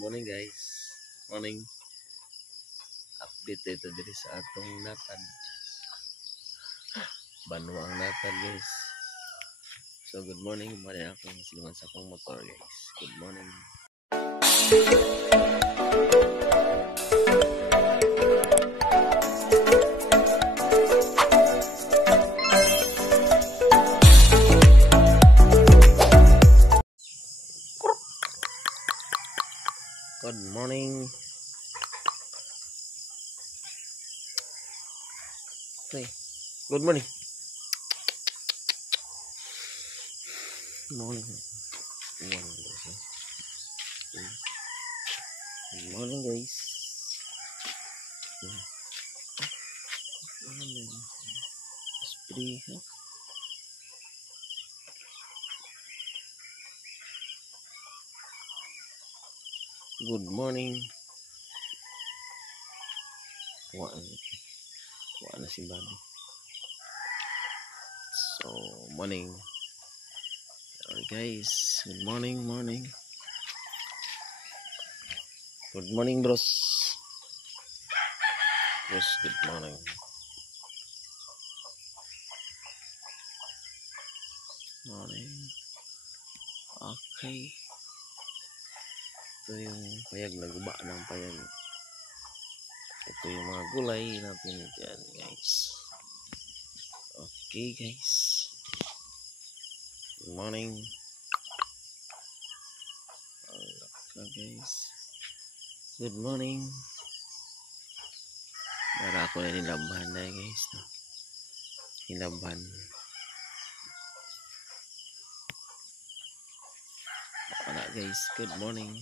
morning guys. Morning. Update ito diri sa atong natad. Banwa ang natad guys. So good morning. Mari akong silungan sa akong motor guys. Good morning. Good morning. Hey, good morning. Morning. Good morning guys. Spray, huh? Good morning. Wala si Bobby. So, morning. Alright guys. Good morning, morning. Good morning, bros. Bros, good morning. Morning. Okay. Ito yung payag, naguba ng payag. Ito yung mga gulay natin dyan guys. Okay guys. Good morning. Okay guys. Good morning. Para ako na nilabahan na guys. Nilabahan. Wala guys. Good morning.